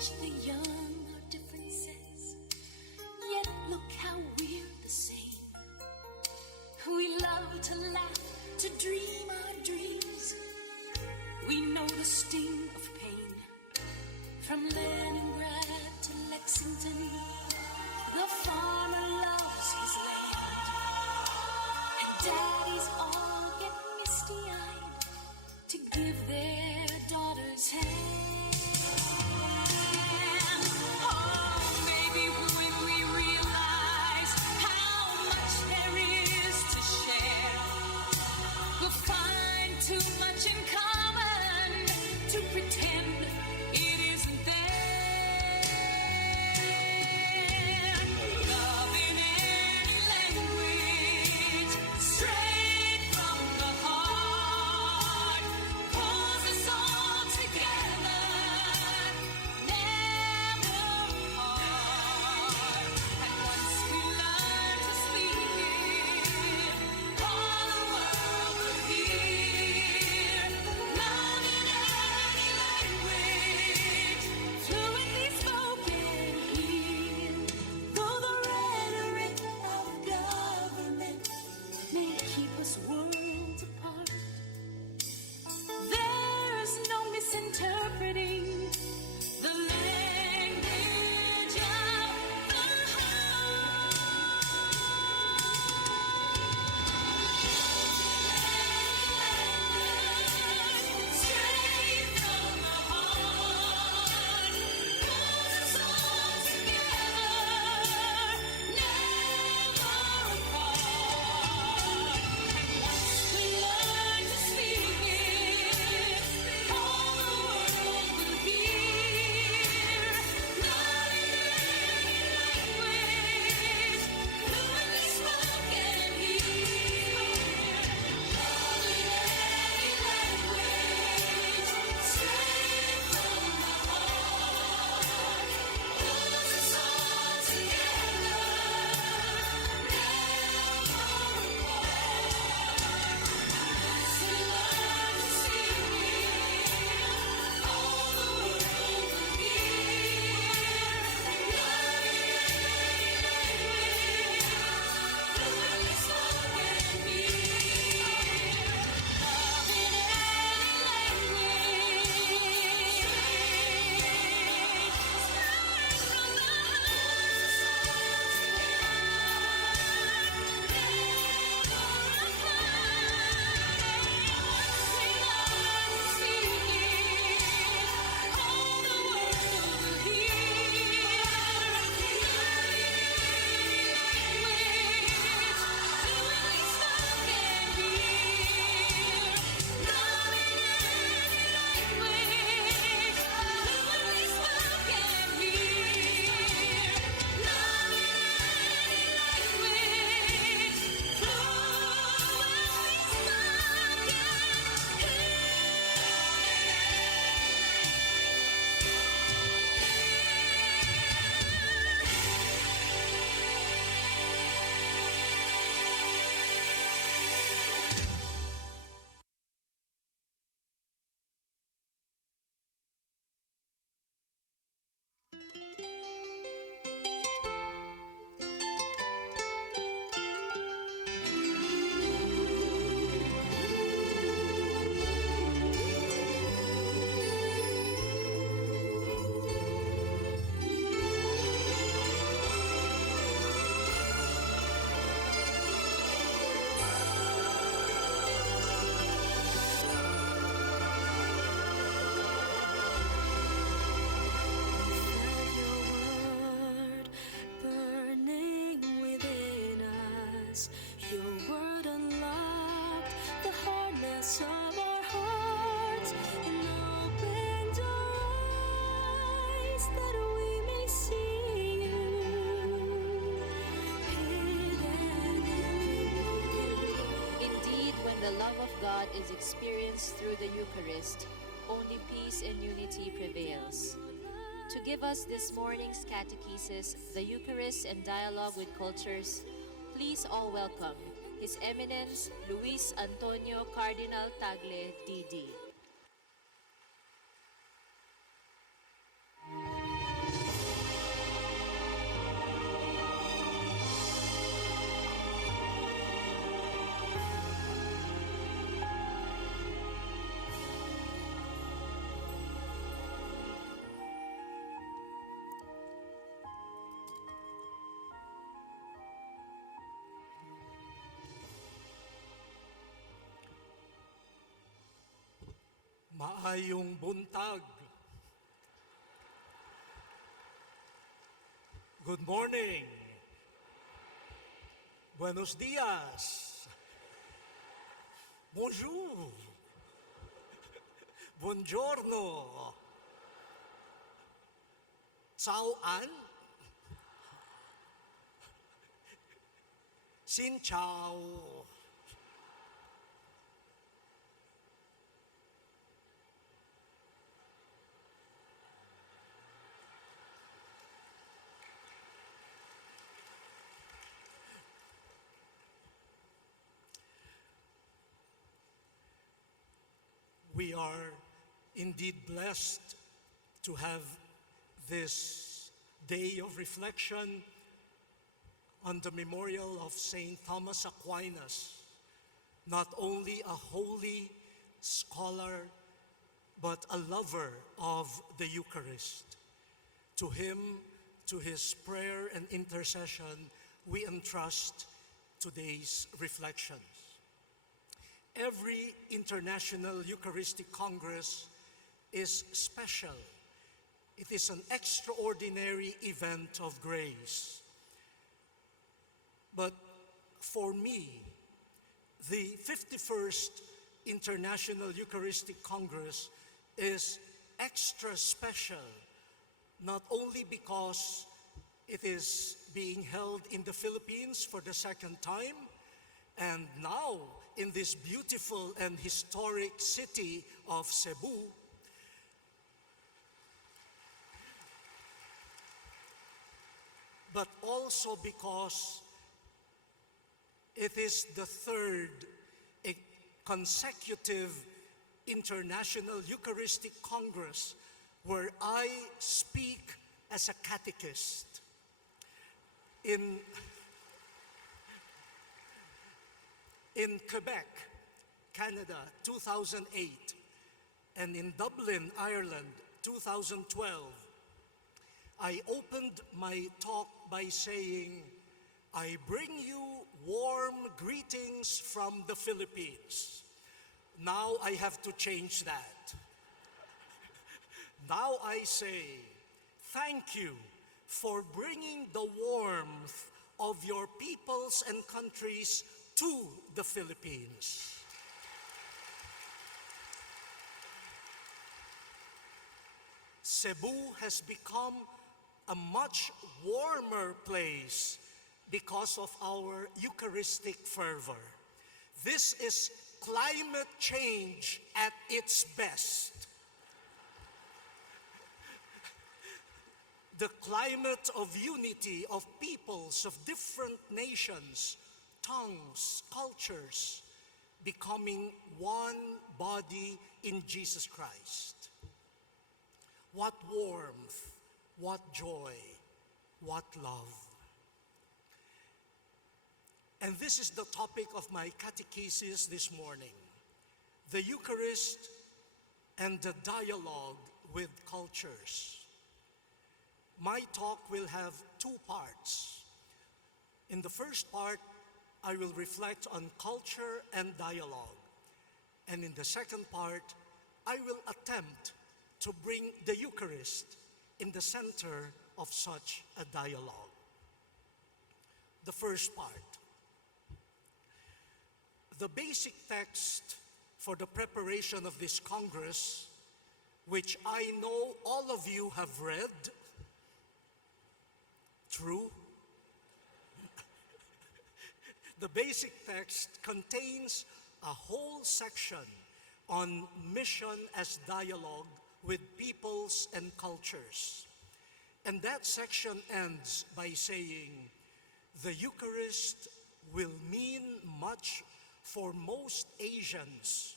teach the young our differences, yet look how we're the same. We love to laugh, to dream our dreams. We know the sting of pain. From Leningrad to Lexington, the farmer loves his land. And daddies all get misty-eyed to give their daughters hand. Oh, maybe when we realize how much there is to share, we'll find too much in common to pretend it isn't there. Love in any language, straight from the heart, pulls us all together, never apart. And once we learn to speak it, all the world will hear. Love in any language, fluently spoken here. Though the rhetoric of government may keep us worlds apart, there's no misinterpreting the language of the heart. Straight from the heart, pulls us all together, never apart. And once we learn to speak it, all the world will hear. Love in any language, fluently spoken here. Love in any language, straight from the heart, pulls us all together, never apart. Once we learn to speak it, all the world will hear. Love in any language, fluently spoken here. Love in any language, straight from the is experienced through the Eucharist, only peace and unity prevails. To give us this morning's catechesis, the Eucharist and Dialogue with Cultures, please all welcome His Eminence Luis Antonio Cardinal Tagle, D.D. Maayong buntag. Good morning. Buenos dias. Bonjour. Buongiorno. Sao an? Xin chào. We are indeed blessed to have this day of reflection on the memorial of Saint Thomas Aquinas, not only a holy scholar, but a lover of the Eucharist. To him, to his prayer and intercession, we entrust today's reflections. Every International Eucharistic Congress is special. It is an extraordinary event of grace. But for me, the 51st International Eucharistic Congress is extra special, not only because it is being held in the Philippines for the second time, and now in this beautiful and historic city of Cebu, but also because it is the third consecutive International Eucharistic Congress where I speak as a catechist. In Quebec, Canada, 2008, and in Dublin, Ireland, 2012, I opened my talk by saying, I bring you warm greetings from the Philippines. Now I have to change that. Now I say, thank you for bringing the warmth of your peoples and countries to the Philippines. Cebu has become a much warmer place because of our Eucharistic fervor. This is climate change at its best. The climate of unity of peoples of different nations, tongues, cultures, becoming one body in Jesus Christ. What warmth, what joy, what love. And this is the topic of my catechesis this morning, the Eucharist and the dialogue with cultures. My talk will have two parts. In the first part, I will reflect on culture and dialogue. And in the second part, I will attempt to bring the Eucharist in the center of such a dialogue. The first part. The basic text for the preparation of this Congress, which I know all of you have read, true? The basic text contains a whole section on mission as dialogue with peoples and cultures. And that section ends by saying, the Eucharist will mean much for most Asians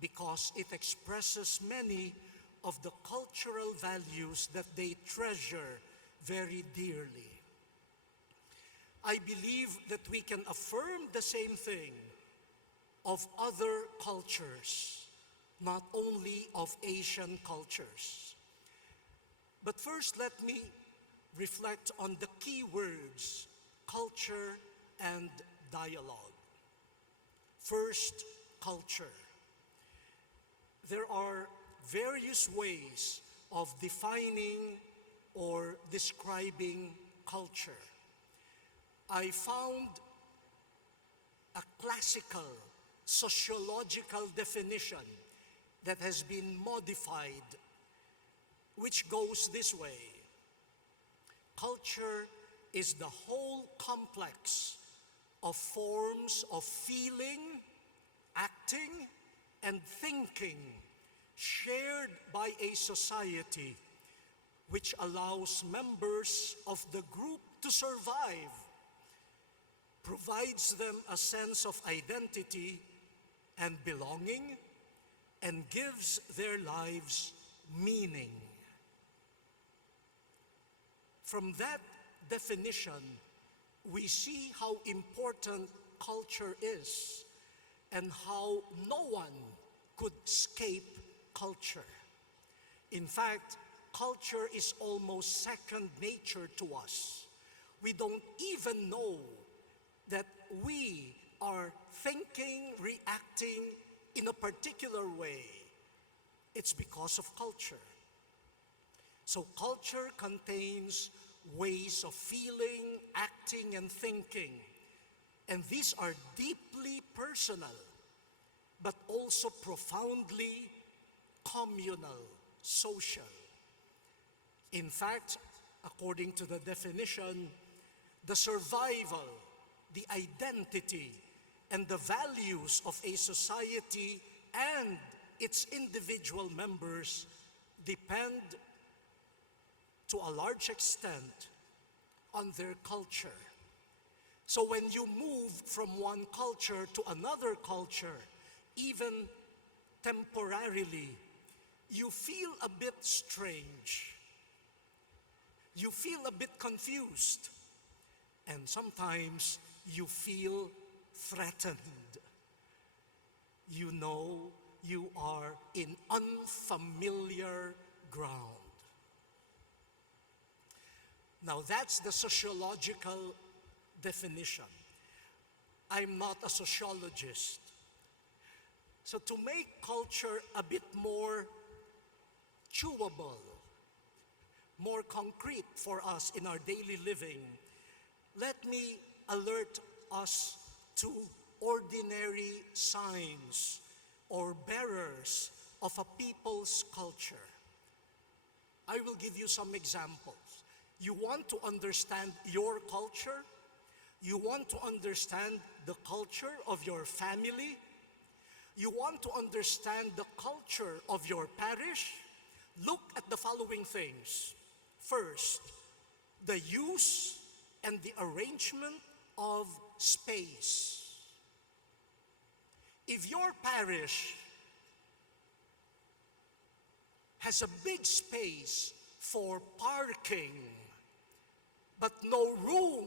because it expresses many of the cultural values that they treasure very dearly. I believe that we can affirm the same thing of other cultures, not only of Asian cultures. But first, let me reflect on the key words, culture and dialogue. First, culture. there are various ways of defining or describing culture. I found a classical sociological definition that has been modified, which goes this way. Culture is the whole complex of forms of feeling, acting, and thinking shared by a society which allows members of the group to survive, provides them a sense of identity and belonging, and gives their lives meaning. From that definition, we see how important culture is and how no one could escape culture. In fact, culture is almost second nature to us. We don't even know that we are thinking, reacting in a particular way. It's because of culture. So culture contains ways of feeling, acting, and thinking. And these are deeply personal, but also profoundly communal, social. In fact, according to the definition, the survival, the identity, and the values of a society and its individual members depend to a large extent on their culture. So when you move from one culture to another culture, even temporarily, you feel a bit strange. You feel a bit confused. And sometimes you feel threatened. You know you are in unfamiliar ground. Now that's the sociological definition. I'm not a sociologist. So to make culture a bit more chewable, more concrete for us in our daily living, let me alert us to ordinary signs or bearers of a people's culture. I will give you some examples. You want to understand your culture? You want to understand the culture of your family? You want to understand the culture of your parish? Look at the following things. First, the use and the arrangement of space. If your parish has a big space for parking, but no room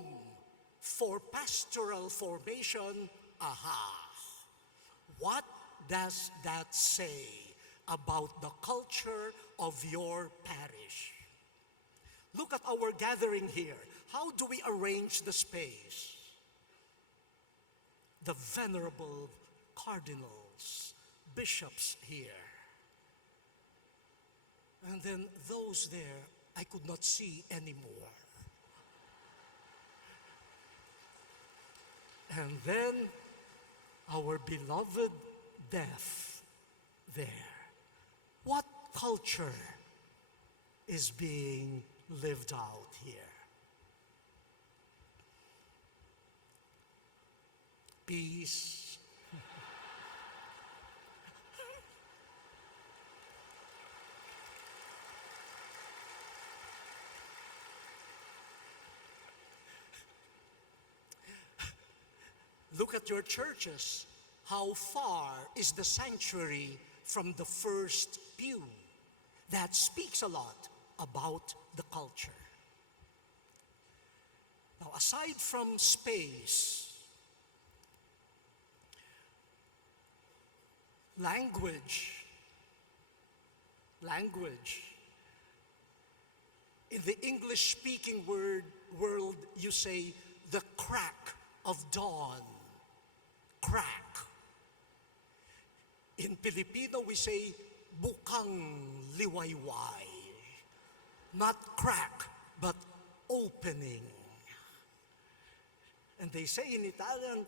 for pastoral formation, what does that say about the culture of your parish? Look at our gathering here. How do we arrange the space? The venerable cardinals, bishops here. And then those there, I could not see anymore. And then our beloved deaf there. What culture is being lived out here? Peace. Look at your churches. How far is the sanctuary from the first pew? That speaks a lot about the culture. Now, aside from space, language. In the English-speaking world, you say the crack of dawn. Crack. In Filipino, we say bukang liwayway. Not crack, but opening. And they say in Italian,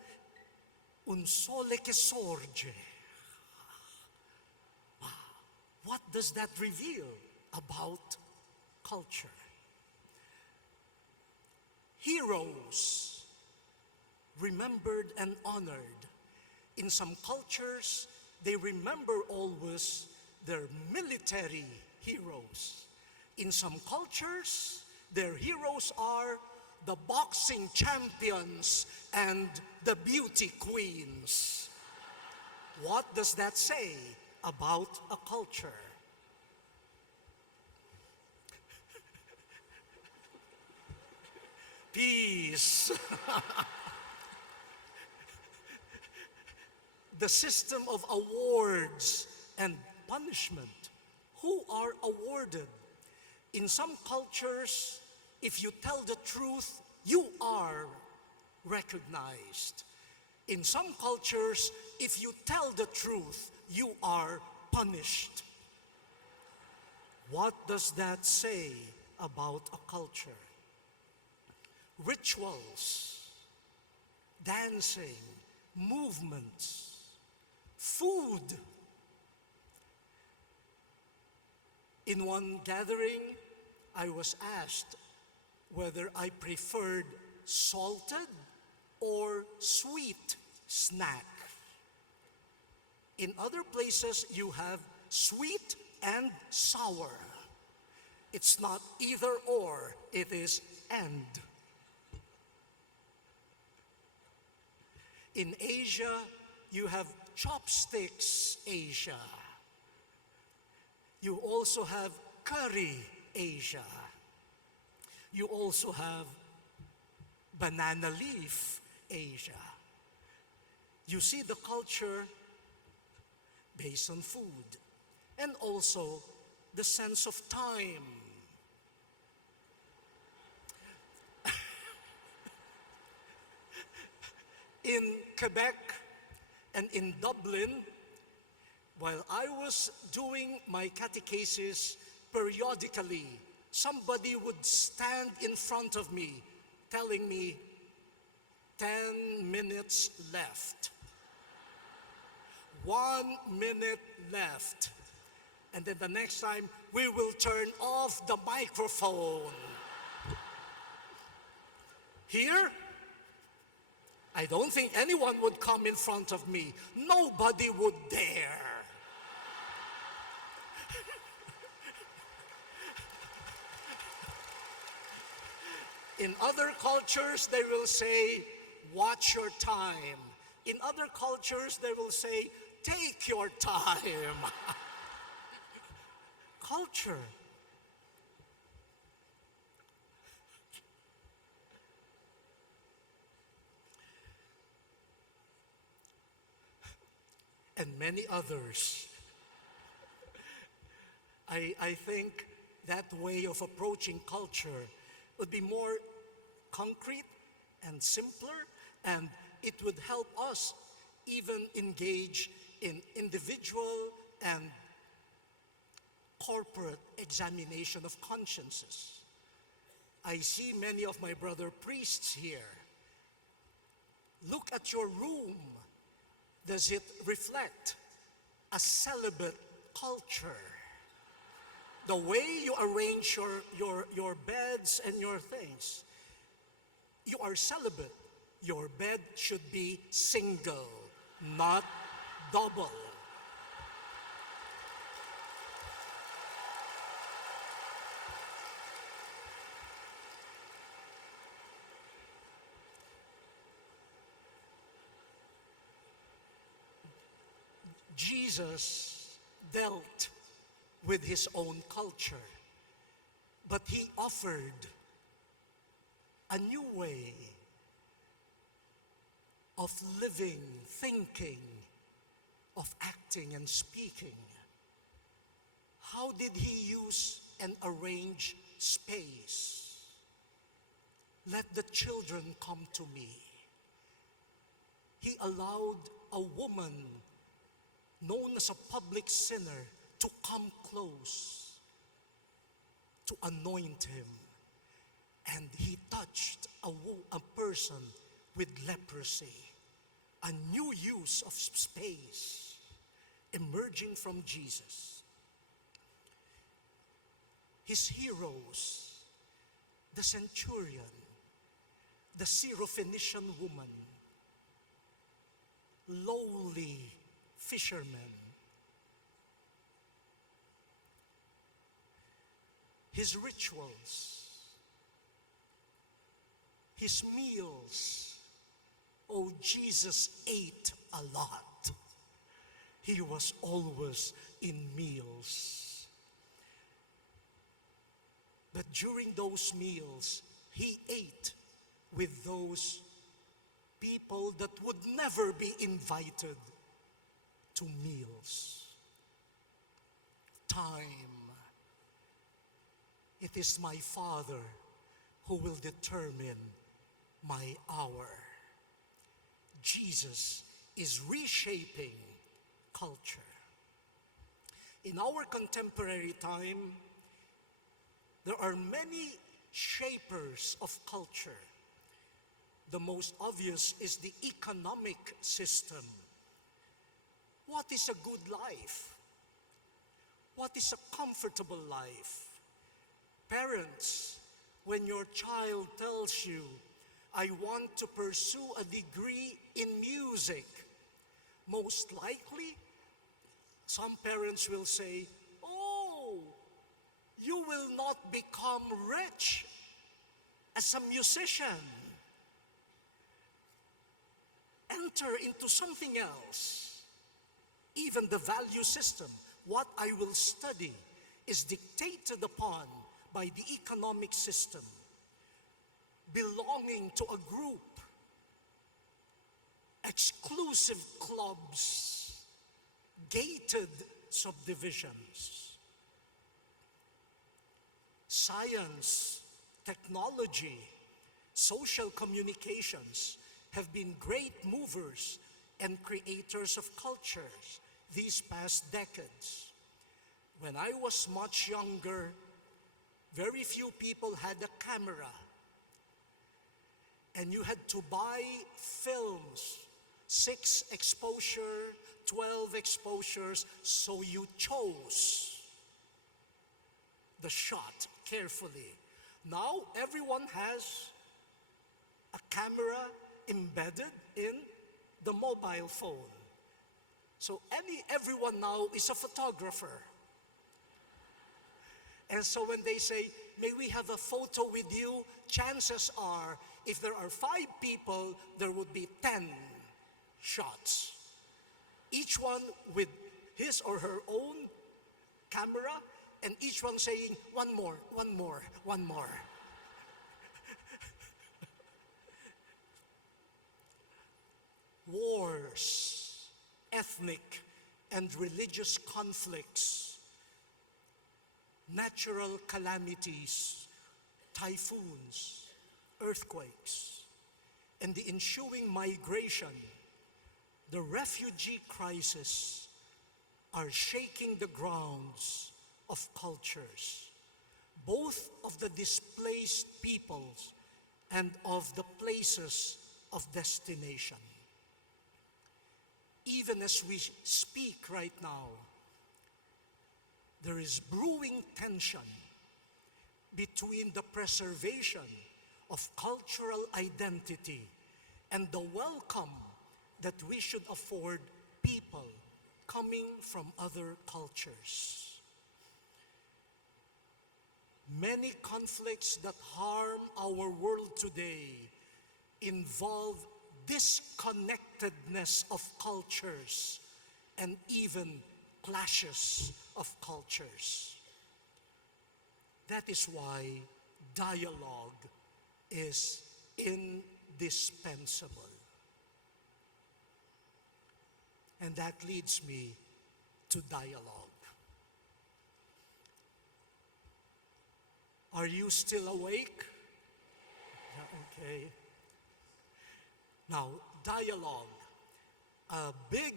un sole che sorge. Wow. What does that reveal about culture? Heroes, remembered and honored. In some cultures, they remember always their military heroes. In some cultures, their heroes are the boxing champions and the beauty queens. What does that say about a culture? Peace. The system of awards and punishment. Who are awarded? In some cultures, if you tell the truth, you are recognized. In some cultures, if you tell the truth, you are punished. What does that say about a culture? Rituals, dancing, movements, food. In one gathering, I was asked whether I preferred salted or sweet snack. In other places, you have sweet and sour. It's not either or, it is and. In Asia, you have chopsticks Asia. You also have curry Asia. You also have banana leaf Asia. You see the culture based on food and also the sense of time. In Quebec and in Dublin, while I was doing my catechesis, periodically, somebody would stand in front of me telling me, 10 minutes left. 1 minute left. And then the next time, we will turn off the microphone. Here, I don't think anyone would come in front of me. Nobody would dare. In other cultures, they will say, watch your time. In other cultures, they will say, take your time. Culture. And many others. I think that way of approaching culture would be more concrete and simpler, and it would help us even engage in individual and corporate examination of consciences. I see many of my brother priests here. Look at your room. Does it reflect a celibate culture? The way you arrange your beds and your things. You are celibate. Your bed should be single, not double. Jesus dealt with his own culture, but he offered a new way of living, thinking, of acting and speaking. How did he use and arrange space? Let the children come to me. He allowed a woman known as a public sinner to come close, to anoint him. And he touched a person with leprosy, a new use of space emerging from Jesus. His heroes, the centurion, the Syrophoenician woman, lowly fishermen, his rituals, his meals. Oh, Jesus ate a lot. He was always in meals. But during those meals, he ate with those people that would never be invited to meals. Time. It is my Father who will determine my hour. Jesus is reshaping culture. In our contemporary time, there are many shapers of culture. The most obvious is the economic system. What is a good life? What is a comfortable life? Parents, when your child tells you, I want to pursue a degree in music, most likely, some parents will say, oh, you will not become rich as a musician. Enter into something else. Even the value system, what I will study, is dictated upon by the economic system, belonging to a group, exclusive clubs, gated subdivisions. Science, technology, social communications have been great movers and creators of cultures these past decades. When I was much younger, very few people had a camera. And you had to buy films, 6 exposure, 12 exposures, so you chose the shot carefully. Now everyone has a camera embedded in the mobile phone. So everyone now is a photographer. And so when they say, may we have a photo with you, chances are, if there are 5 people, there would be 10 shots. Each one with his or her own camera, and each one saying, one more, one more, one more. Wars, ethnic and religious conflicts, natural calamities, typhoons, earthquakes, and the ensuing migration, the refugee crisis, are shaking the grounds of cultures, both of the displaced peoples and of the places of destination. Even as we speak right now, there is brewing tension between the preservation of cultural identity and the welcome that we should afford people coming from other cultures. Many conflicts that harm our world today involve disconnectedness of cultures and even clashes of cultures. That is why dialogue is indispensable. And that leads me to dialogue. Are you still awake? Okay. Now, dialogue, a big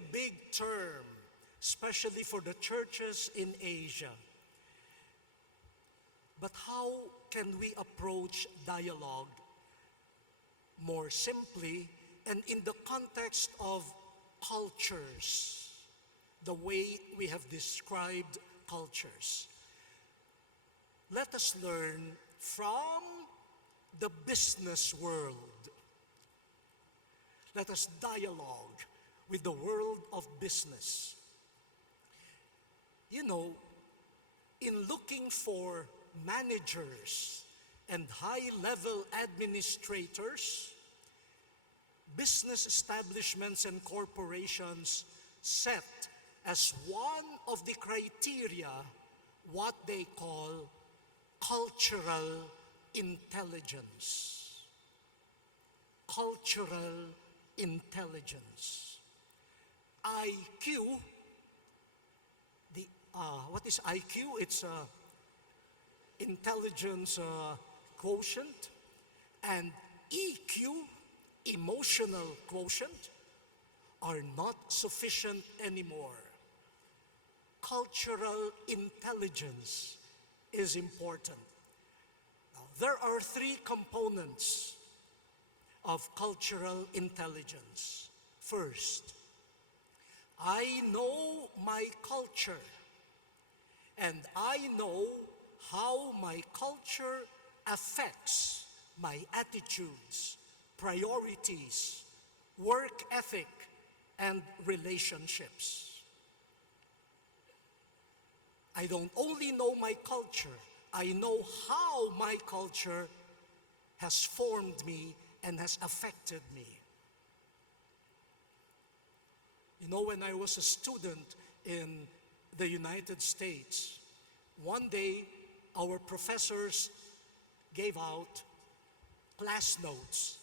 term especially for the churches in Asia. But how can we approach dialogue more simply and in the context of cultures, the way we have described cultures? Let us learn from the business world. Let us dialogue with the world of business. You know, in looking for managers and high-level administrators, business establishments and corporations set as one of the criteria what they call cultural intelligence. Cultural intelligence. IQ, what is IQ? It's intelligence quotient, and EQ, emotional quotient, are not sufficient anymore. Cultural intelligence is important. Now, there are three components of cultural intelligence. First, I know my culture, and I know how my culture affects my attitudes, priorities, work ethic, and relationships. I don't only know my culture, I know how my culture has formed me and has affected me. You know, when I was a student in the United States, one day our professors gave out class notes,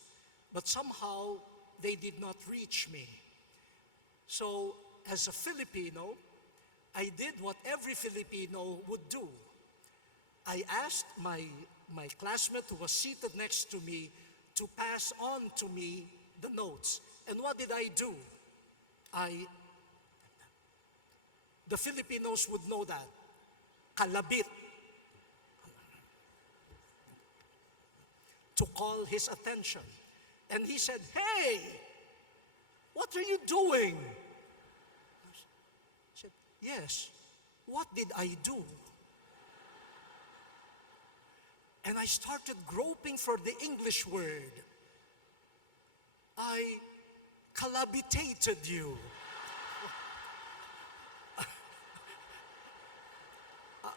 but somehow they did not reach me. So, as a Filipino, I did what every Filipino would do. I asked my classmate who was seated next to me to pass on to me the notes. And what did I do? The Filipinos would know that. Kalabit. To call his attention. And he said, "Hey, what are you doing?" I said, "Yes, what did I do?" And I started groping for the English word. I calabitated you.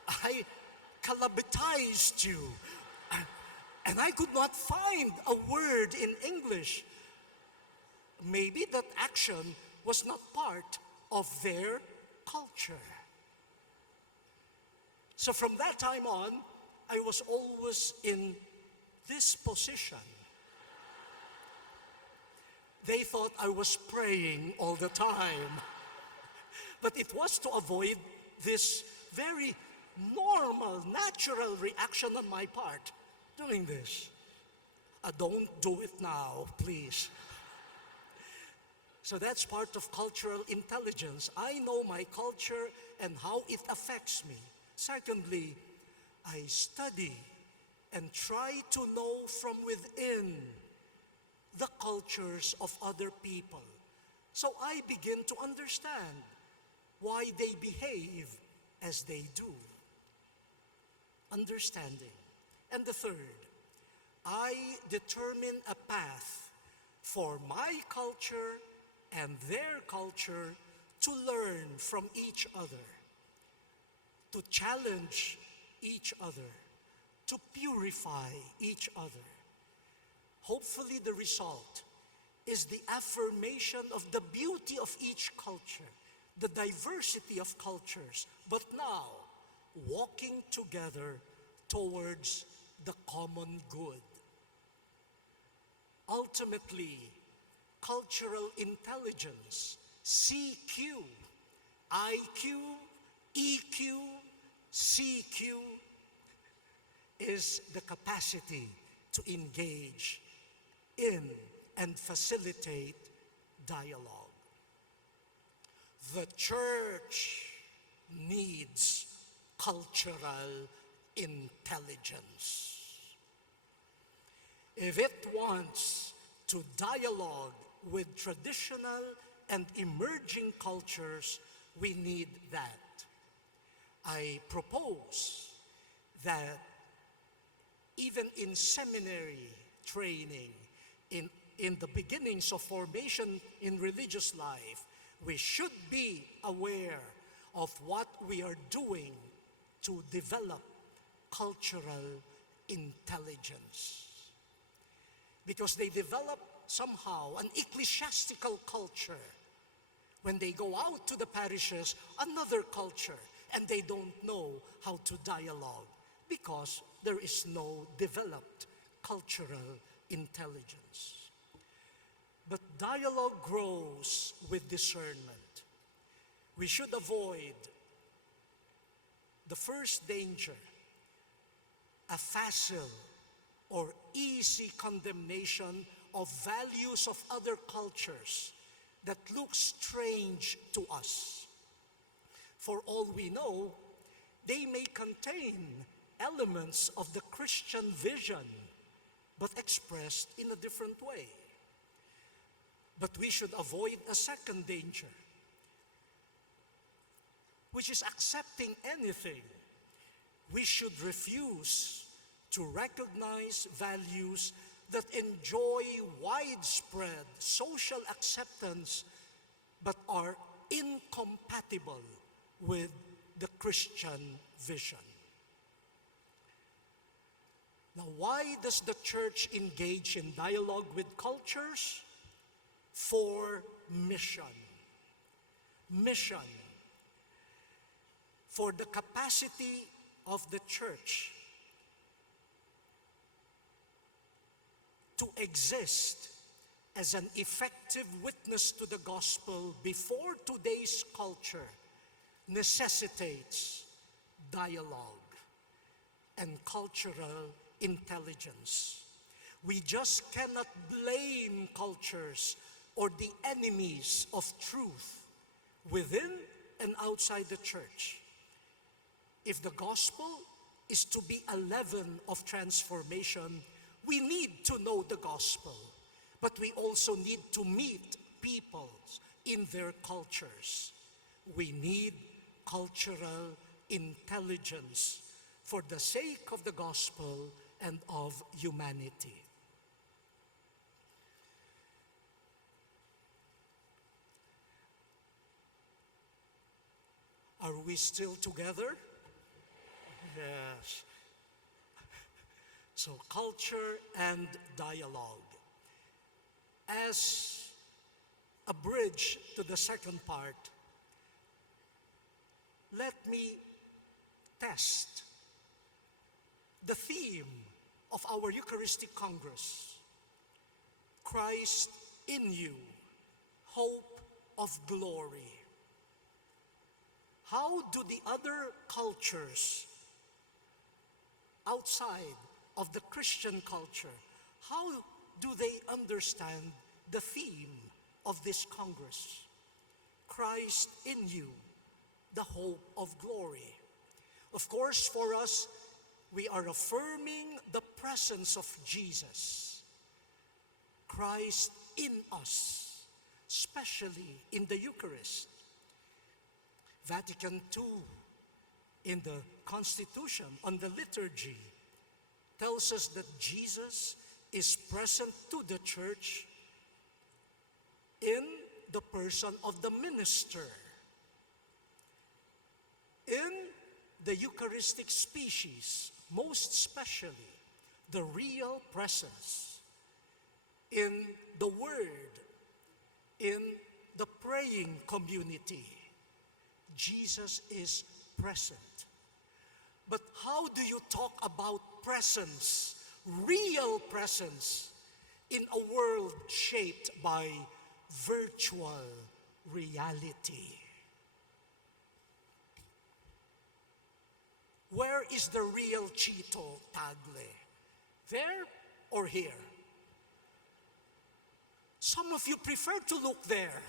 I calabitized you. And I could not find a word in English. Maybe that action was not part of their culture. So from that time on, I was always in this position. They thought I was praying all the time. But it was to avoid this very normal, natural reaction on my part doing this. Don't do it now, please. So that's part of cultural intelligence. I know my culture and how it affects me. Secondly, I study and try to know from within the cultures of other people. So I begin to understand why they behave as they do. Understanding. And the third, I determine a path for my culture and their culture to learn from each other, to challenge each other, to purify each other. Hopefully the result is the affirmation of the beauty of each culture, the diversity of cultures, but now walking together towards the common good. Ultimately, cultural intelligence, CQ, IQ, EQ, CQ, is the capacity to engage in and facilitate dialogue. The church needs cultural intelligence. If it wants to dialogue with traditional and emerging cultures, we need that. I propose that even in seminary training, in the beginnings of formation in religious life, we should be aware of what we are doing to develop cultural intelligence. Because they develop somehow an ecclesiastical culture. When they go out to the parishes, another culture, and they don't know how to dialogue because there is no developed cultural intelligence. But dialogue grows with discernment. We should avoid the first danger, a facile or easy condemnation of values of other cultures that look strange to us. For all we know, they may contain elements of the Christian vision, but expressed in a different way. But we should avoid a second danger, which is accepting anything. We should refuse to recognize values that enjoy widespread social acceptance but are incompatible with the Christian vision. Now, why does the church engage in dialogue with cultures? For mission. Mission. For the capacity of the church to exist as an effective witness to the gospel before today's culture necessitates dialogue and cultural intelligence. We just cannot blame cultures or the enemies of truth within and outside the church. If the gospel is to be a leaven of transformation, we need to know the gospel, but we also need to meet peoples in their cultures. We need cultural intelligence for the sake of the gospel and of humanity. Are we still together? Yes. So culture and dialogue. As a bridge to the second part, let me test the theme of our Eucharistic Congress. Christ in you, hope of glory. How do the other cultures outside of the Christian culture, how do they understand the theme of this Congress? Christ in you, the hope of glory. Of course, for us, we are affirming the presence of Jesus, Christ in us, especially in the Eucharist. Vatican II, in the Constitution on the liturgy, tells us that Jesus is present to the church in the person of the minister. In the Eucharistic species, most especially, the real presence in the Word, in the praying community, Jesus is present. But how do you talk about presence, real presence, in a world shaped by virtual reality? Where is the real Cardinal Tagle? There or here? Some of you prefer to look there.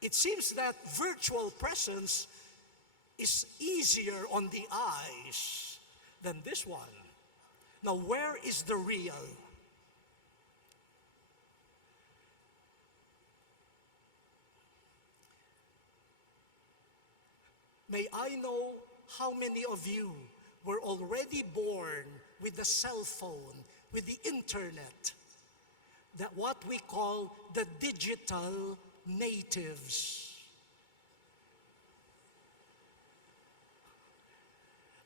It seems that virtual presence is easier on the eyes than this one. Now, where is the real? May I know how many of you were already born with the cell phone, with the internet, that what we call the digital natives?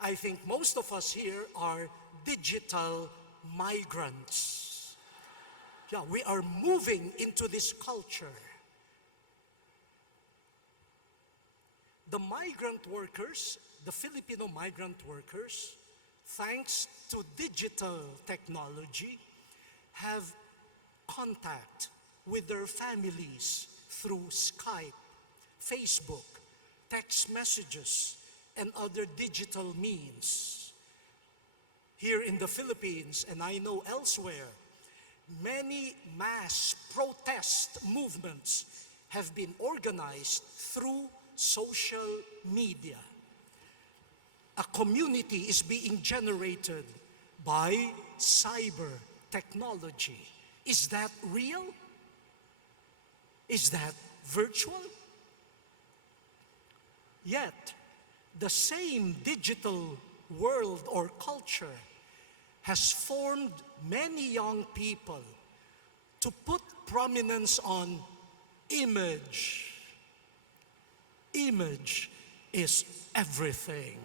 I think most of us here are digital migrants. Yeah, we are moving into this culture. The migrant workers, the Filipino migrant workers, thanks to digital technology, have contact with their families through Skype, Facebook, text messages, and other digital means. Here in the Philippines, and I know elsewhere, many mass protest movements have been organized through social media. A community is being generated by cyber technology. Is that real? Is that virtual? Yet, the same digital world or culture has formed many young people to put prominence on image. Image is everything.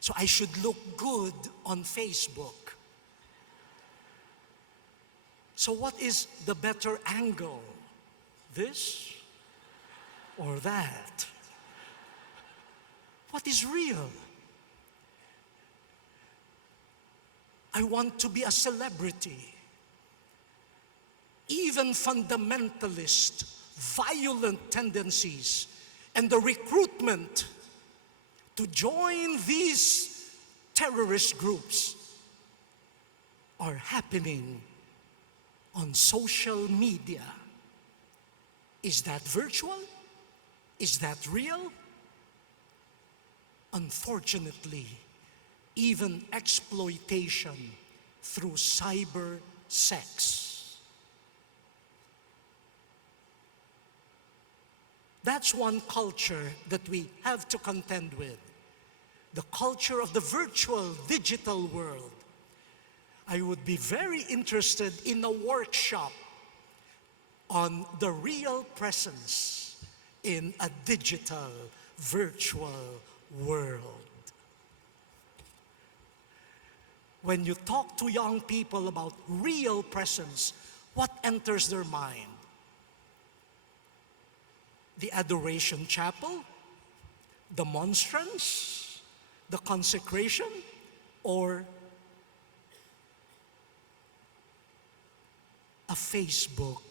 So I should look good on Facebook. So what is the better angle? This or that? What is real? I want to be a celebrity. Even fundamentalist, violent tendencies and the recruitment to join these terrorist groups are happening on social media. Is that virtual? Is that real? Unfortunately, even exploitation through cyber sex. That's one culture that we have to contend with. The culture of the virtual, digital world. I would be very interested in a workshop on the real presence in a digital, virtual world. When you talk to young people about real presence, what enters their mind? The adoration chapel, the monstrance, the consecration, or a Facebook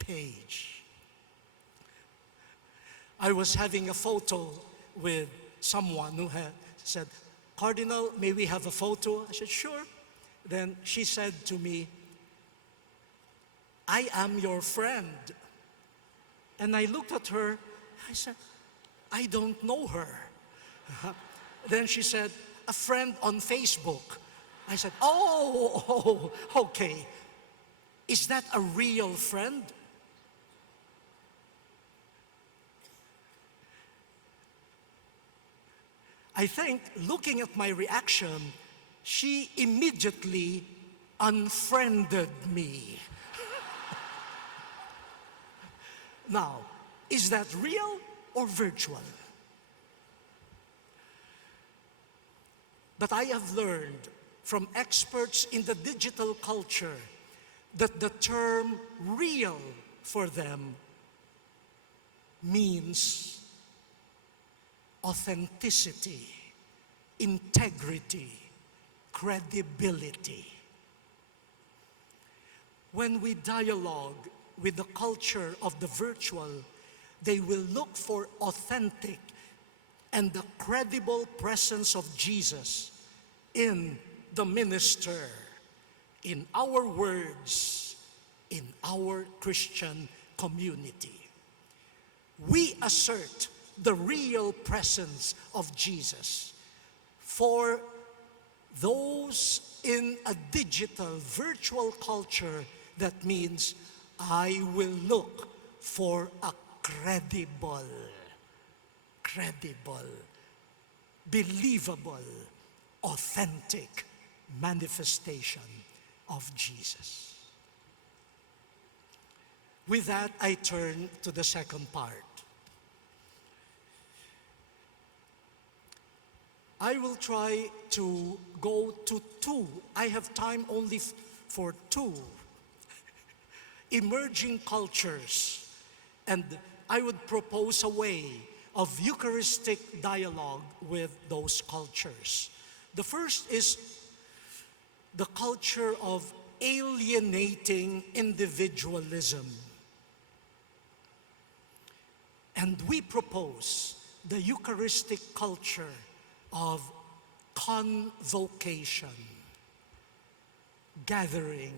page. I was having a photo with someone who had said, "Cardinal, may we have a photo?" I said, "Sure." Then she said to me, "I am your friend." And I looked at her, I said, "I don't know her." Then she said, "A friend on Facebook." I said, oh, okay. Is that a real friend? I think, looking at my reaction, she immediately unfriended me. Now, is that real or virtual? But I have learned from experts in the digital culture that the term real for them means authenticity, integrity, credibility. When we dialogue with the culture of the virtual, they will look for authentic and the credible presence of Jesus in the minister, in our words, in our Christian community. We assert the real presence of Jesus. For those in a digital, virtual culture, that means I will look for a credible, believable, authentic manifestation of Jesus. With that, I turn to the second part. I will try to go to two. I have time only for two emerging cultures, and I would propose a way of Eucharistic dialogue with those cultures. The first is the culture of alienating individualism. And we propose the Eucharistic culture of convocation, gathering,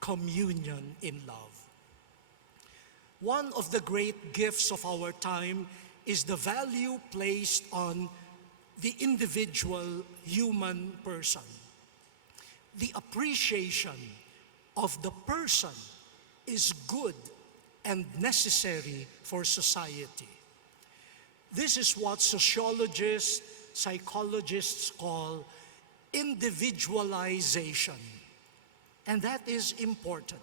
communion in love. One of the great gifts of our time is the value placed on the individual human person. The appreciation of the person is good and necessary for society. This is what sociologists, psychologists call individualization. And that is important.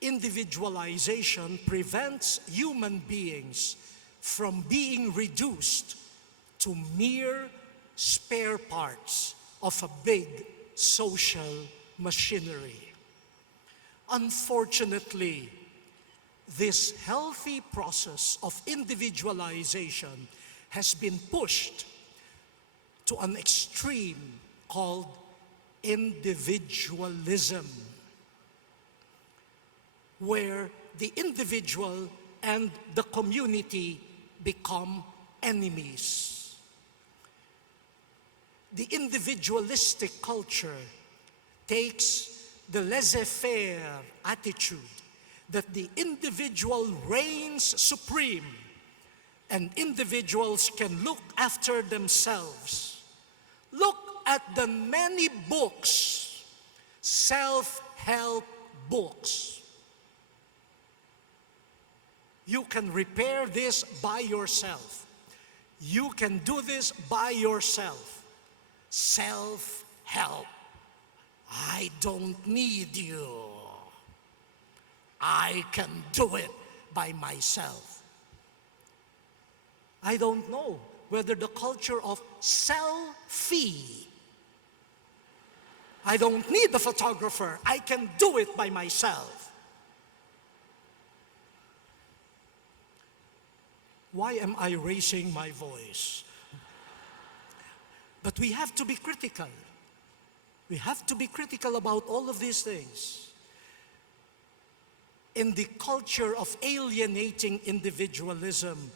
Individualization prevents human beings from being reduced to mere spare parts of a big social machinery. Unfortunately, this healthy process of individualization has been pushed to an extreme called individualism, where the individual and the community become enemies. The individualistic culture takes the laissez-faire attitude that the individual reigns supreme and individuals can look after themselves. Look at the many books, self-help books. You can repair this by yourself. You can do this by yourself. Self-help. I don't need you. I can do it by myself. I don't know whether the culture of selfie. I don't need the photographer. I can do it by myself. Why am I raising my voice? But we have to be critical. We have to be critical about all of these things. In the culture of alienating individualism,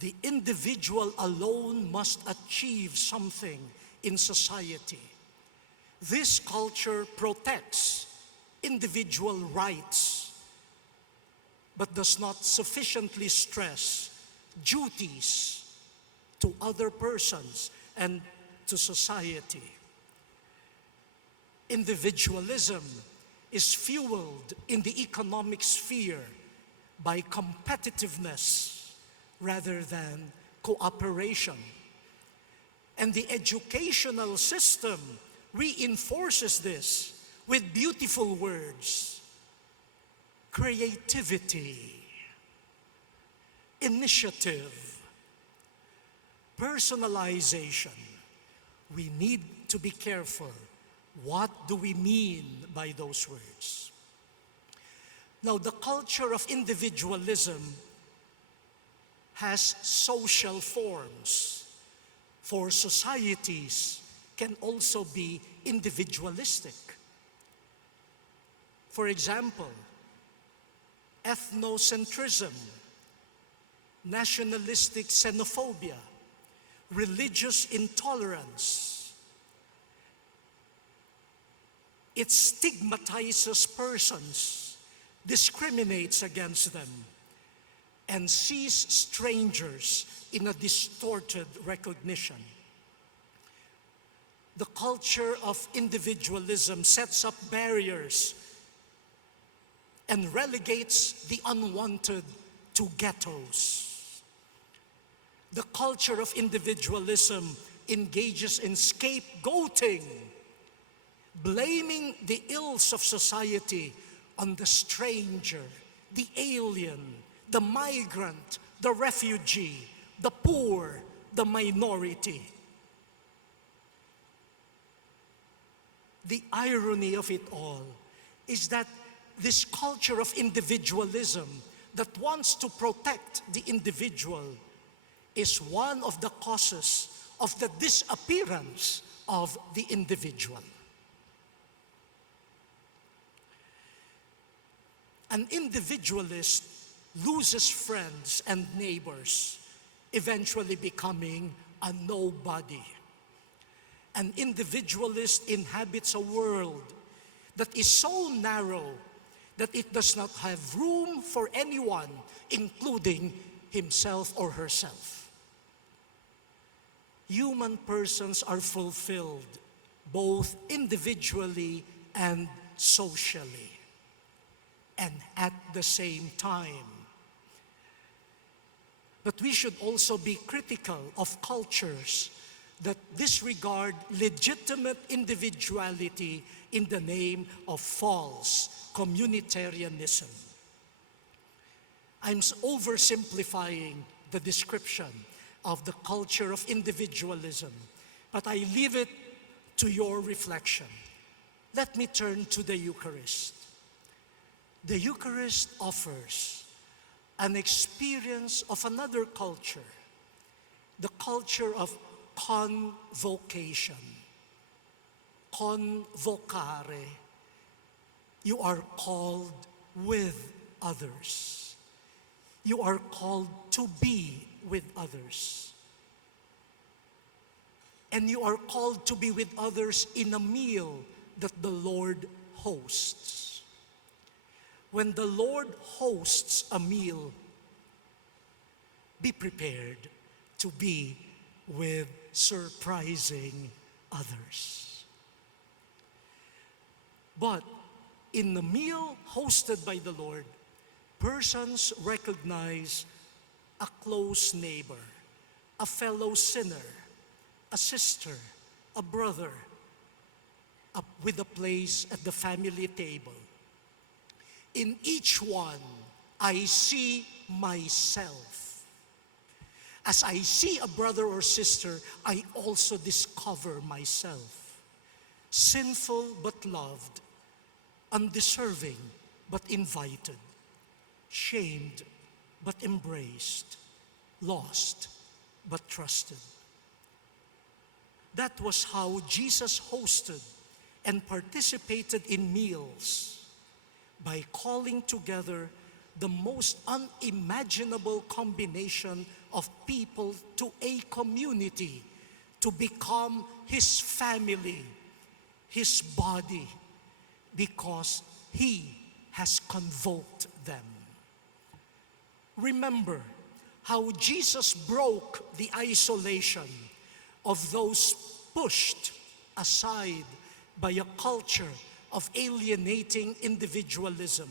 the individual alone must achieve something in society. This culture protects individual rights, but does not sufficiently stress duties to other persons and to society. Individualism is fueled in the economic sphere by competitiveness rather than cooperation. And the educational system reinforces this with beautiful words: creativity, initiative, personalization. We need to be careful. What do we mean by those words? Now, the culture of individualism has social forms. For societies can also be individualistic. For example, ethnocentrism, nationalistic xenophobia, religious intolerance. It stigmatizes persons, discriminates against them, and sees strangers in a distorted recognition. The culture of individualism sets up barriers and relegates the unwanted to ghettos. The culture of individualism engages in scapegoating, blaming the ills of society on the stranger, the alien, the migrant, the refugee, the poor, the minority. The irony of it all is that this culture of individualism that wants to protect the individual is one of the causes of the disappearance of the individual. An individualist loses friends and neighbors, eventually becoming a nobody. An individualist inhabits a world that is so narrow that it does not have room for anyone, including himself or herself. Human persons are fulfilled both individually and socially, and at the same time. But we should also be critical of cultures that disregard legitimate individuality in the name of false communitarianism. I'm oversimplifying the description of the culture of individualism, but I leave it to your reflection. Let me turn to the Eucharist. The Eucharist offers an experience of another culture, the culture of convocation. Convocare. You are called with others. You are called to be with others. And you are called to be with others in a meal that the Lord hosts. When the Lord hosts a meal, be prepared to be with surprising others. But in the meal hosted by the Lord, persons recognize a close neighbor, a fellow sinner, a sister, a brother, with a place at the family table. In each one, I see myself. As I see a brother or sister, I also discover myself. Sinful but loved, undeserving but invited, shamed but embraced, lost but trusted. That was how Jesus hosted and participated in meals, by calling together the most unimaginable combination of people to a community to become His family, His body, because He has convoked them. Remember how Jesus broke the isolation of those pushed aside by a culture of alienating individualism.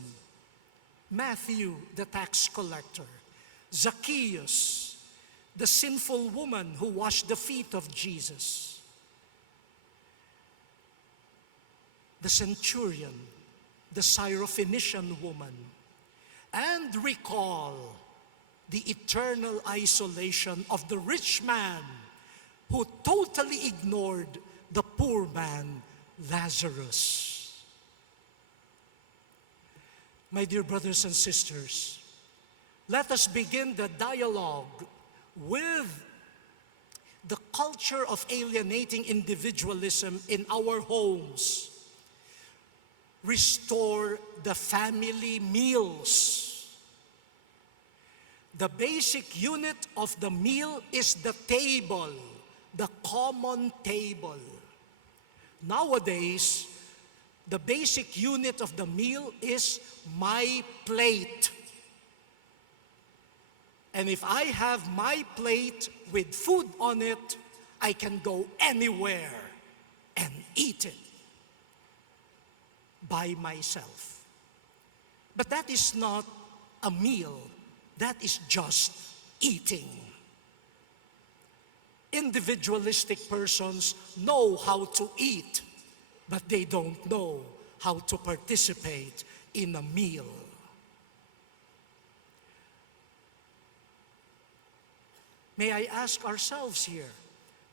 Matthew, the tax collector, Zacchaeus, the sinful woman who washed the feet of Jesus, the centurion, the Syrophoenician woman, and recall the eternal isolation of the rich man who totally ignored the poor man, Lazarus. My dear brothers and sisters, let us begin the dialogue with the culture of alienating individualism in our homes. Restore the family meals. The basic unit of the meal is the table, the common table. Nowadays, The basic unit of the meal is my plate. And if I have my plate with food on it, I can go anywhere and eat it by myself. But that is not a meal. That is just eating. Individualistic persons know how to eat, but they don't know how to participate in a meal. May I ask ourselves here,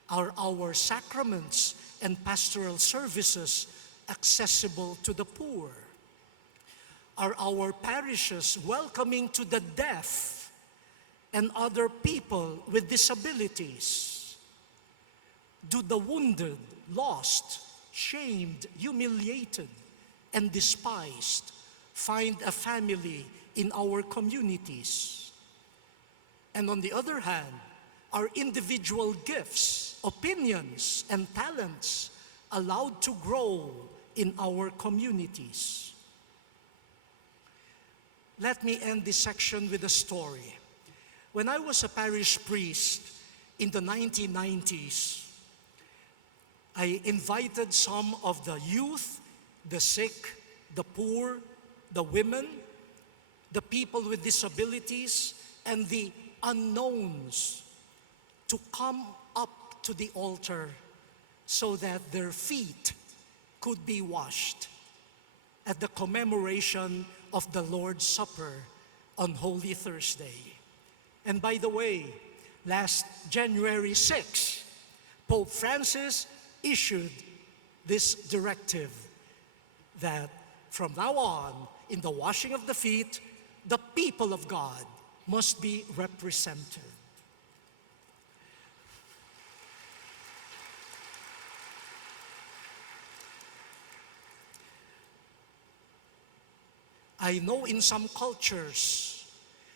are our sacraments and pastoral services accessible to the poor? Are our parishes welcoming to the deaf and other people with disabilities? Do the wounded, lost, shamed, humiliated, and despised find a family in our communities? And on the other hand, are individual gifts, opinions, and talents allowed to grow in our communities? Let me end this section with a story. When I was a parish priest in the 1990s, I invited some of the youth, the sick, the poor, the women, the people with disabilities, and the unknowns to come up to the altar so that their feet could be washed at the commemoration of the Lord's Supper on Holy Thursday. And by the way, last January 6, Pope Francis issued this directive that from now on, in the washing of the feet, the people of God must be represented. I know in some cultures,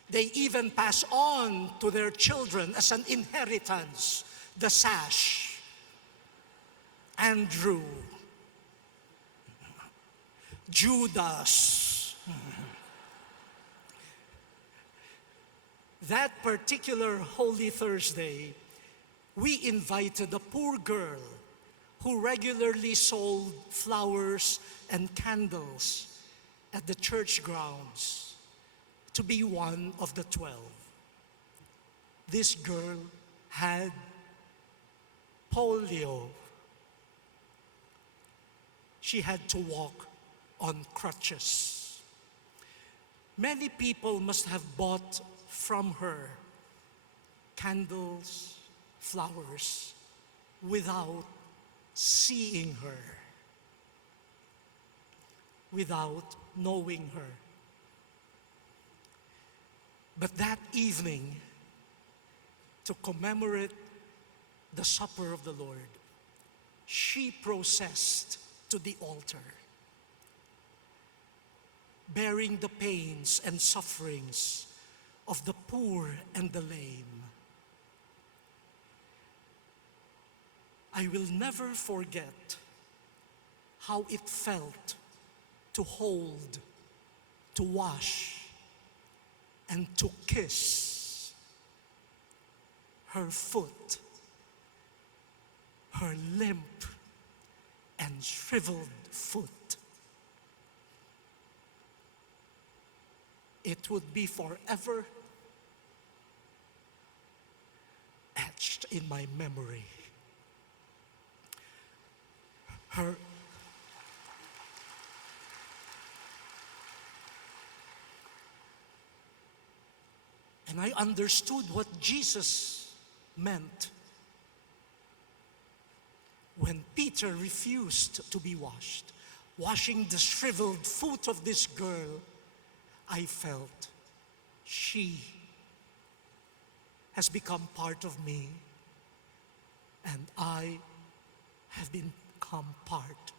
they even pass on to their children as an inheritance the sash, Andrew, Judas. That particular Holy Thursday, we invited a poor girl who regularly sold flowers and candles at the church grounds to be one of the 12. This girl had polio. She had to walk on crutches. Many people must have bought from her candles, flowers, without seeing her, without knowing her. But that evening, to commemorate the supper of the Lord, she processed to the altar, bearing the pains and sufferings of the poor and the lame. I will never forget how it felt to hold, to wash, and to kiss her foot, her limp and shriveled foot. It would be forever etched in my memory. And I understood what Jesus meant when Peter refused to be washed. Washing the shriveled foot of this girl, I felt she has become part of me, and I have become part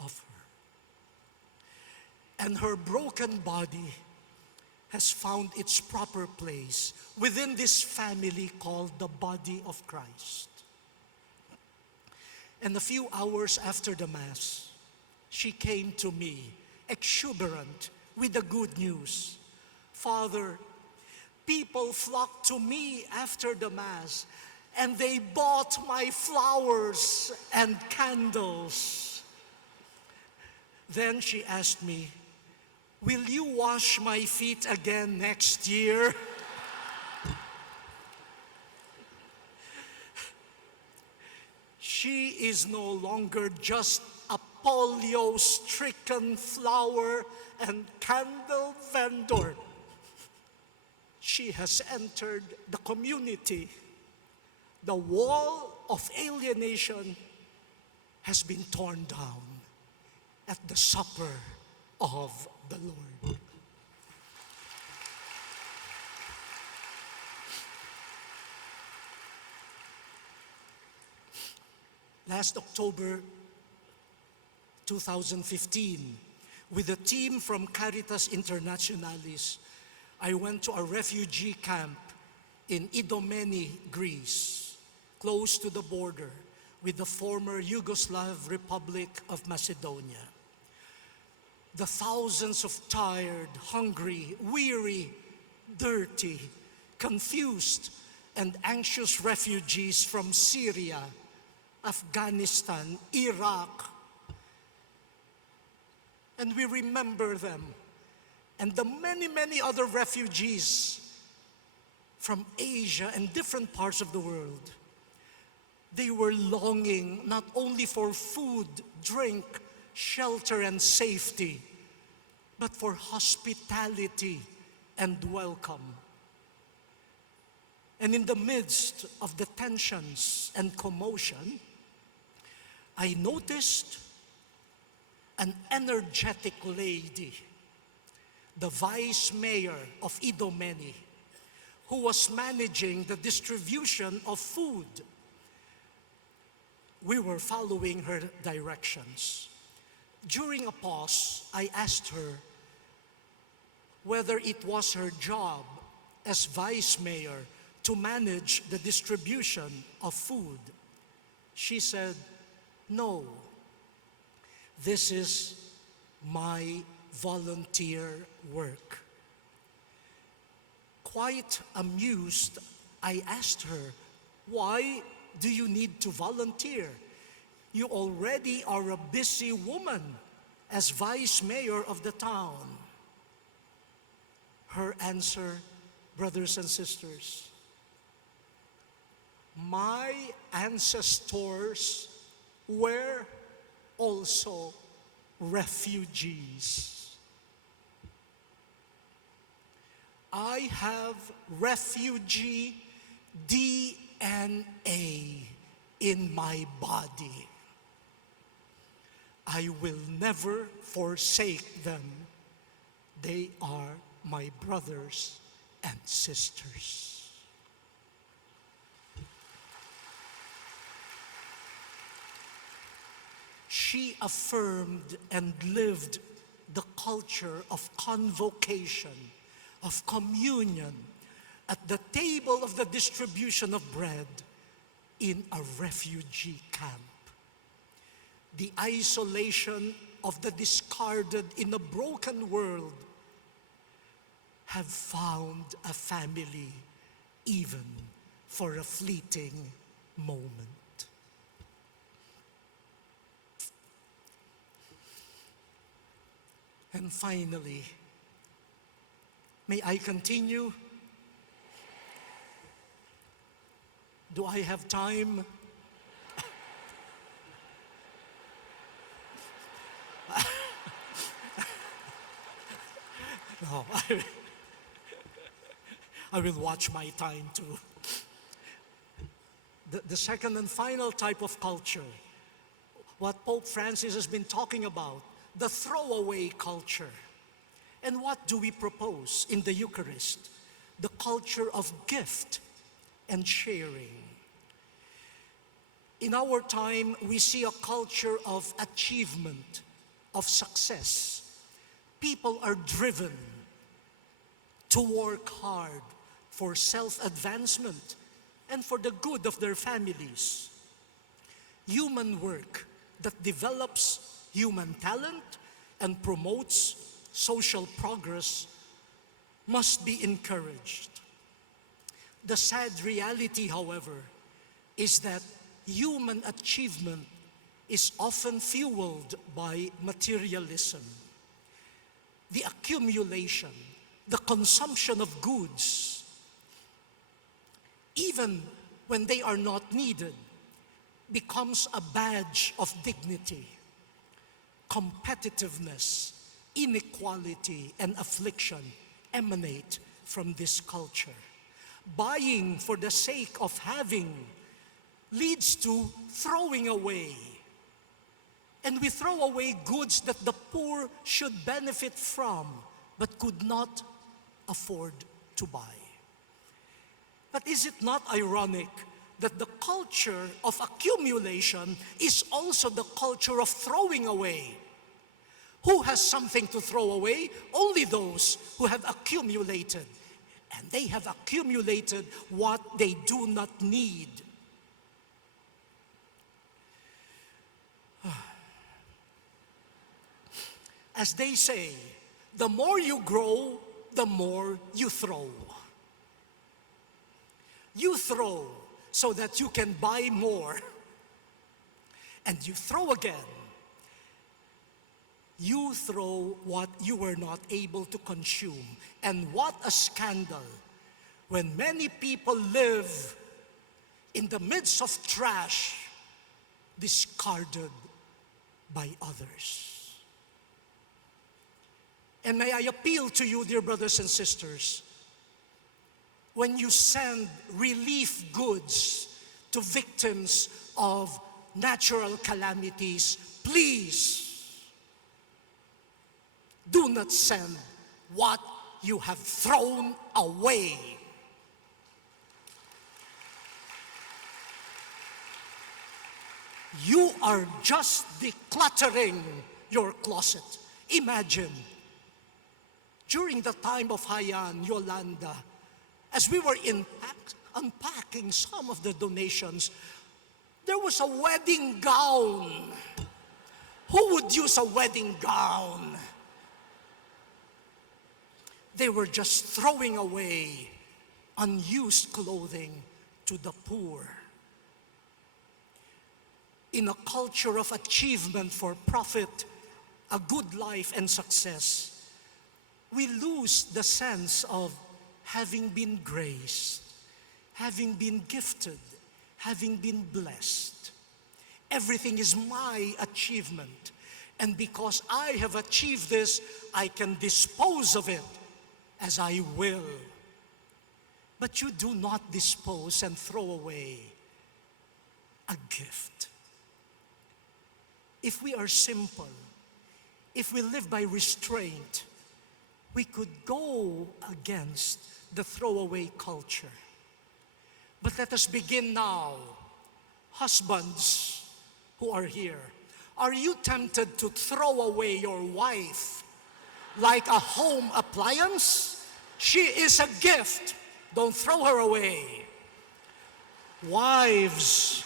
of her. And her broken body has found its proper place within this family called the body of Christ. And a few hours after the Mass, She came to me, exuberant, with the good news. Father, people flocked to me after the Mass, and they bought my flowers and candles. Then she asked me, will you wash my feet again next year? She is no longer just a polio-stricken flower and candle vendor. She has entered the community. The wall of alienation has been torn down at the supper of the Lord. Last October 2015, with a team from Caritas Internationalis, I went to a refugee camp in Idomeni, Greece, close to the border with the former Yugoslav Republic of Macedonia. The thousands of tired, hungry, weary, dirty, confused, and anxious refugees from Syria, Afghanistan, Iraq, and we remember them, and the many, many other refugees from Asia and different parts of the world. They were longing not only for food, drink, shelter, and safety, but for hospitality and welcome. And in the midst of the tensions and commotion, I noticed an energetic lady, the vice mayor of Idomeni, who was managing the distribution of food. We were following her directions. During a pause, I asked her whether it was her job as vice mayor to manage the distribution of food. She said, "No, this is my volunteer work." Quite amused, I asked her, "Why do you need to volunteer? You already are a busy woman as vice mayor of the town." Her answer, brothers and sisters, my ancestors were also refugees. I have refugee DNA in my body. I will never forsake them. They are my brothers and sisters. She affirmed and lived the culture of convocation, of communion, at the table of the distribution of bread in a refugee camp. The isolation of the discarded in a broken world have found a family even for a fleeting moment. And finally, may I continue? Do I have time? No, I will watch my time too. The second and final type of culture, what Pope Francis has been talking about, the throwaway culture. And what do we propose in the Eucharist? The culture of gift and sharing. In our time, we see a culture of achievement, of success. People are driven to work hard for self-advancement and for the good of their families. Human work that develops human talent and promotes social progress must be encouraged. The sad reality, however, is that human achievement is often fueled by materialism. The accumulation, the consumption of goods, even when they are not needed, becomes a badge of dignity. Competitiveness, inequality, and affliction emanate from this culture. Buying for the sake of having leads to throwing away. And we throw away goods that the poor should benefit from, but could not afford to buy. But is it not ironic that the culture of accumulation is also the culture of throwing away? Who has something to throw away? Only those who have accumulated. And they have accumulated what they do not need. As they say, the more you grow, the more you throw. You throw so that you can buy more. And you throw again. You throw what you were not able to consume. And what a scandal when many people live in the midst of trash discarded by others. And may I appeal to you, dear brothers and sisters, when you send relief goods to victims of natural calamities, please do not send what you have thrown away. You are just decluttering your closet. Imagine, during the time of Hayan, Yolanda, as we were unpacking some of the donations, there was a wedding gown. Who would use a wedding gown? They were just throwing away unused clothing to the poor. In a culture of achievement for profit, a good life and success, we lose the sense of having been graced, having been gifted, having been blessed. Everything is my achievement. And because I have achieved this, I can dispose of it as I will. But you do not dispose and throw away a gift. If we are simple, if we live by restraint, we could go against the throwaway culture. But let us begin now. Husbands who are here, are you tempted to throw away your wife like a home appliance? She is a gift. Don't throw her away. Wives,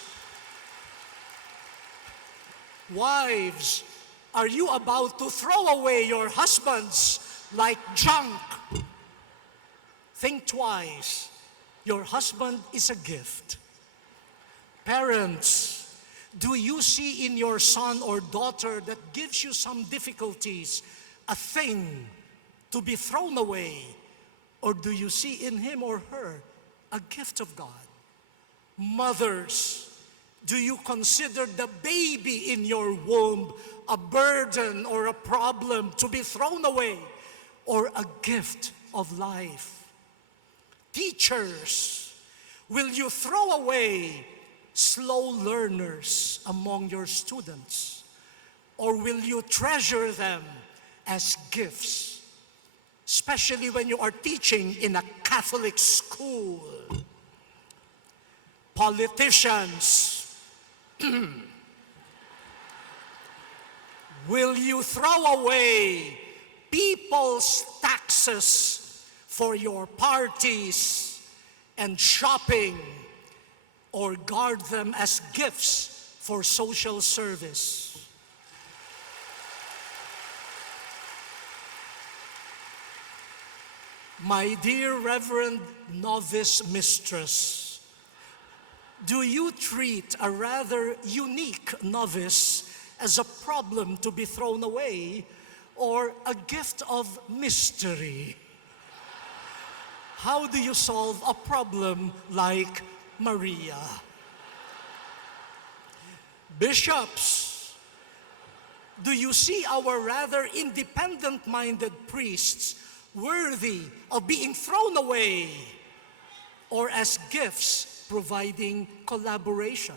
are you about to throw away your husbands like junk? Think twice. Your husband is a gift. Parents, do you see in your son or daughter that gives you some difficulties a thing to be thrown away? Or do you see in him or her a gift of God? Mothers, do you consider the baby in your womb a burden or a problem to be thrown away, or a gift of life? Teachers, will you throw away slow learners among your students, or will you treasure them as gifts, especially when you are teaching in a Catholic school? Politicians, will you throw away people's taxes for your parties and shopping, or guard them as gifts for social service? My dear Reverend Novice Mistress, do you treat a rather unique novice as a problem to be thrown away or a gift of mystery? How do you solve a problem like Maria? Bishops, do you see our rather independent-minded priests worthy of being thrown away or as gifts providing collaboration?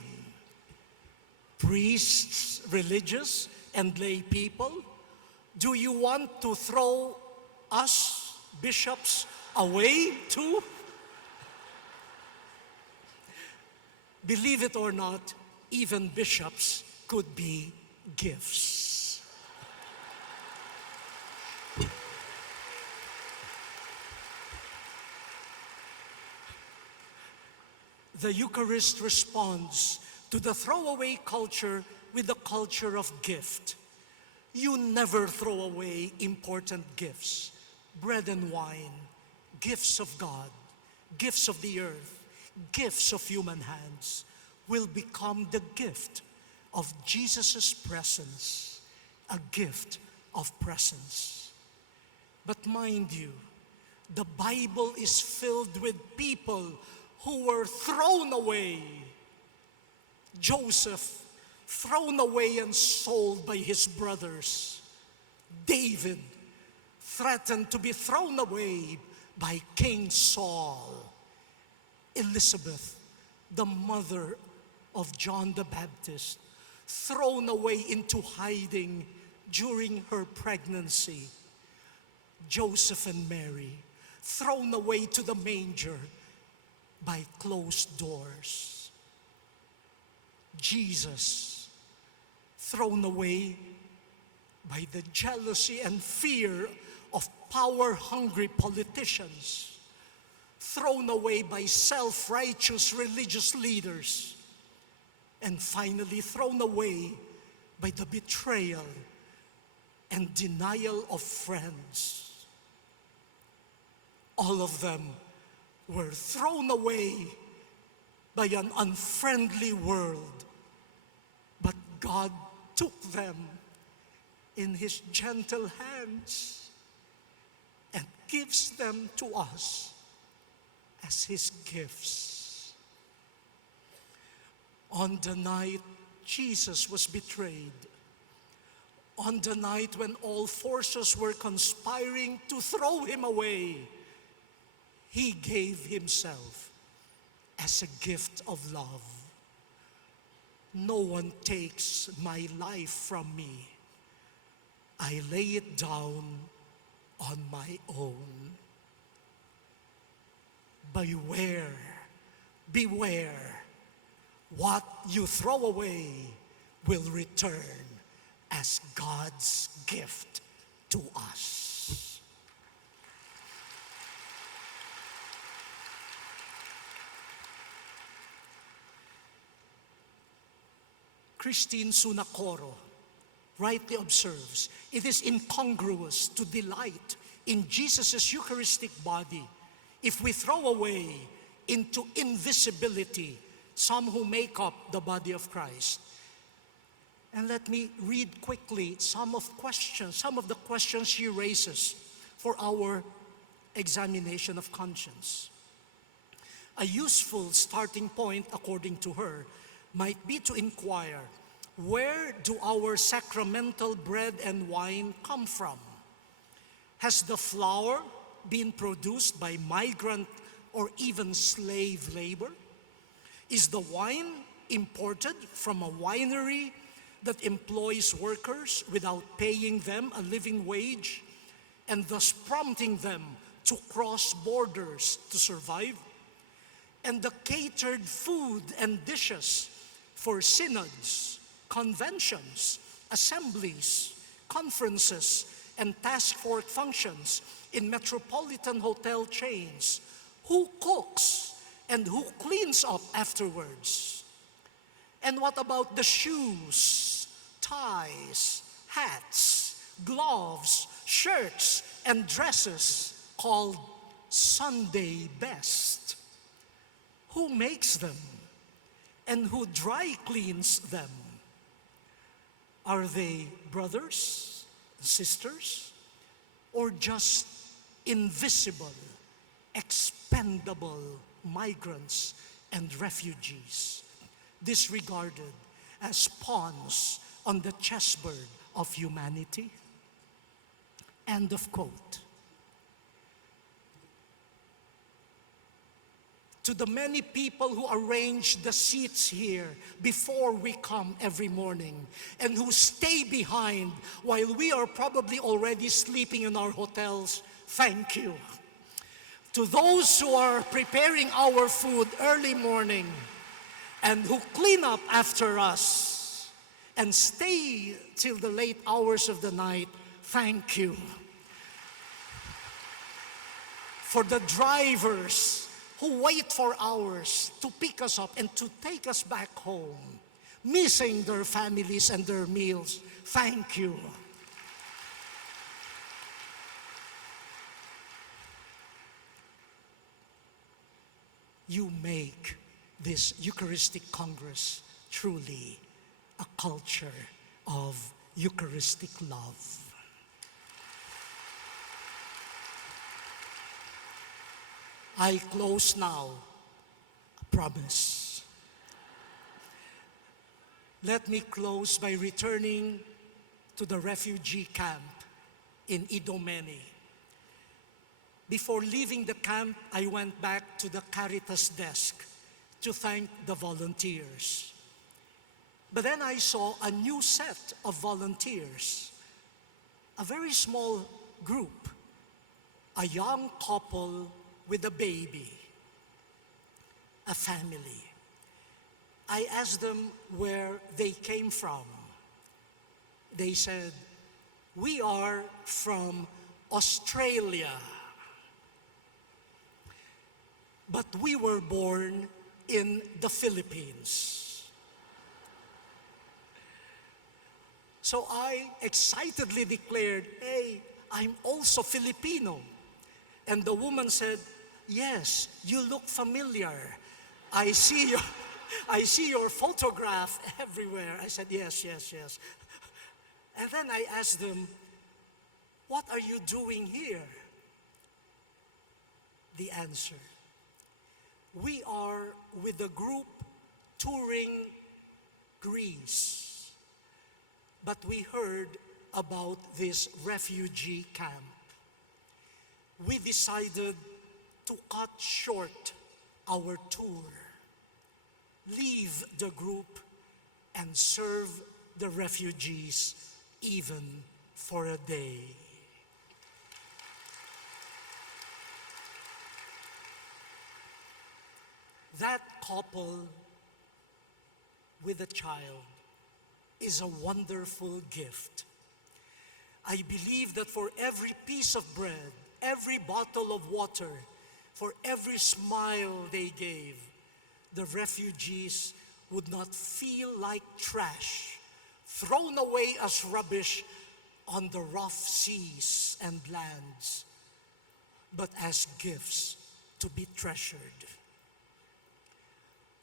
Priests, religious, and lay people, do you want to throw us, bishops, away too? Believe it or not, even bishops could be gifts. The Eucharist responds to the throwaway culture with the culture of gift. You never throw away important gifts, bread and wine, gifts of God, gifts of the earth, gifts of human hands will become the gift of Jesus' presence, a gift of presence. But mind you, the Bible is filled with people who were thrown away. Joseph, thrown away and sold by his brothers. David, threatened to be thrown away by King Saul. Elizabeth, the mother of John the Baptist, thrown away into hiding during her pregnancy. Joseph and Mary, thrown away to the manger by closed doors. Jesus, thrown away by the jealousy and fear of power-hungry politicians, thrown away by self-righteous religious leaders, and finally thrown away by the betrayal and denial of friends. All of them were thrown away by an unfriendly world, but God took them in His gentle hands and gives them to us as His gifts. On the night Jesus was betrayed, on the night when all forces were conspiring to throw Him away, He gave Himself as a gift of love. No one takes my life from me. I lay it down on my own. Beware, beware. What you throw away will return as God's gift to us. Christine Sunacoro rightly observes, it is incongruous to delight in Jesus' Eucharistic body if we throw away into invisibility some who make up the body of Christ. And let me read quickly some of the questions she raises for our examination of conscience. A useful starting point, according to her, might be to inquire, where do our sacramental bread and wine come from? Has the flour been produced by migrant or even slave labor? Is the wine imported from a winery that employs workers without paying them a living wage and thus prompting them to cross borders to survive? And the catered food and dishes for synods, conventions, assemblies, conferences, and task force functions in metropolitan hotel chains, who cooks and who cleans up afterwards? And what about the shoes, ties, hats, gloves, shirts, and dresses called Sunday best? Who makes them? And who dry cleans them? Are they brothers, sisters, or just invisible, expendable migrants and refugees, disregarded as pawns on the chessboard of humanity? End of quote. To the many people who arrange the seats here before we come every morning and who stay behind while we are probably already sleeping in our hotels, thank you. To those who are preparing our food early morning and who clean up after us and stay till the late hours of the night, thank you. For the drivers who wait for hours to pick us up and to take us back home, missing their families and their meals, thank you. You make this Eucharistic Congress truly a culture of Eucharistic love. I close now, I promise. Let me close by returning to the refugee camp in Idomeni. Before leaving the camp, I went back to the Caritas desk to thank the volunteers. But then I saw a new set of volunteers, a very small group, a young couple with a baby, a family. I asked them where they came from. They said, "We are from Australia, but we were born in the Philippines." So I excitedly declared, "Hey, I'm also Filipino." And the woman said, "Yes, you look familiar. I see your photograph everywhere." I said, yes. And then I asked them, "What are you doing here?" The answer, "We are with a group touring Greece, but we heard about this refugee camp. We decided to cut short our tour, leave the group, and serve the refugees even for a day." That couple with a child is a wonderful gift. I believe that for every piece of bread, every bottle of water, for every smile they gave, the refugees would not feel like trash, thrown away as rubbish on the rough seas and lands, but as gifts to be treasured.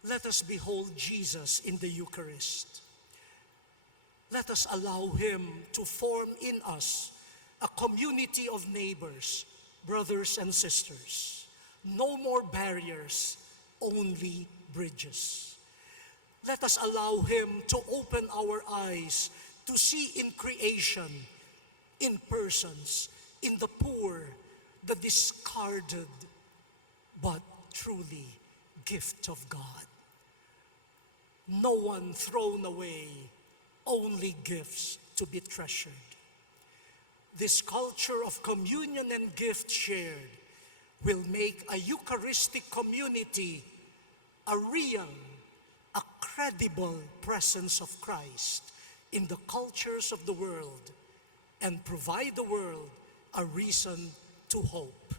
Let us behold Jesus in the Eucharist. Let us allow Him to form in us a community of neighbors, brothers and sisters. No more barriers, only bridges. Let us allow Him to open our eyes to see in creation, in persons, in the poor, the discarded, but truly gift of God. No one thrown away, only gifts to be treasured. This culture of communion and gift shared will make a Eucharistic community a real, a credible presence of Christ in the cultures of the world and provide the world a reason to hope.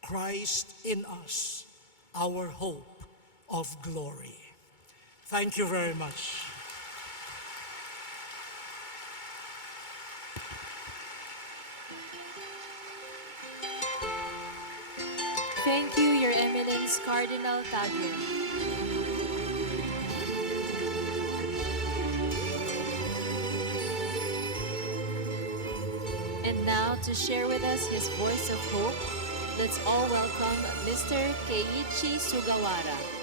Christ in us, our hope of glory. Thank you very much. Thank you, Your Eminence Cardinal Tagle. And now, to share with us his voice of hope, let's all welcome Mr. Keiichi Sugawara.